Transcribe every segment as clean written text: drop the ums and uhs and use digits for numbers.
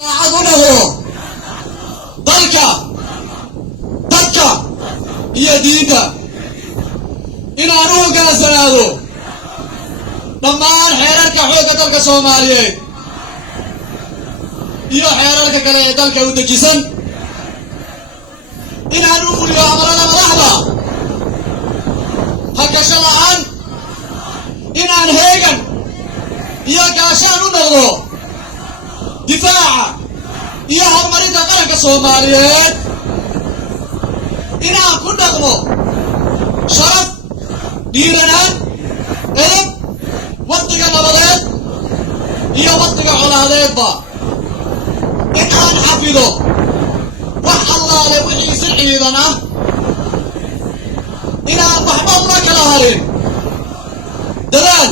عدونه dadka iyo diinta inaan u hogaansanaado dhammaan xeerarka xoogga dalka Soomaaliyeed iyo xeerarka kale ee dalka u dejisan inaan u fuliyo amarada madaxda hakasho la'aan inaan heegan iyo gaashaan u noqdo difaaca iyo horumarinta qaranka Soomaaliyeed inaan ku dhaqmo sharaf dhiiranaan edeb waqtiga nabadeed iyo waqtiga colaadeedba inaan xafido wax allaale wixii si ciidan ah inaan waxba una kala harin dadaal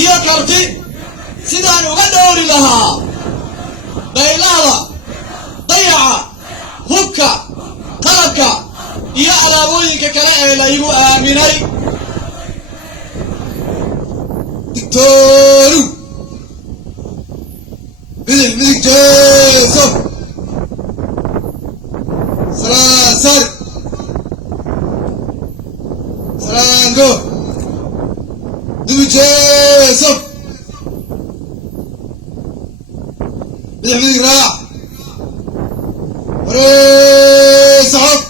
iyo karti sidaan uga dhowri lahaa baylahda dayaca hubka qalabka iyo alaabooyinka kale ee la igu aaminay digtooru midig jeeso salaasar salaango dubi jeeso midig raac صعب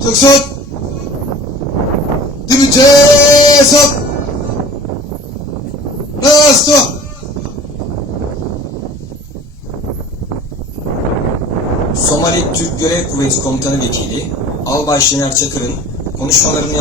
تقصد تبي جسد ناستو Somali Türk Görev Kuvveti Komutanı Vekili Albay Şener Çakır'ın konuşmalarını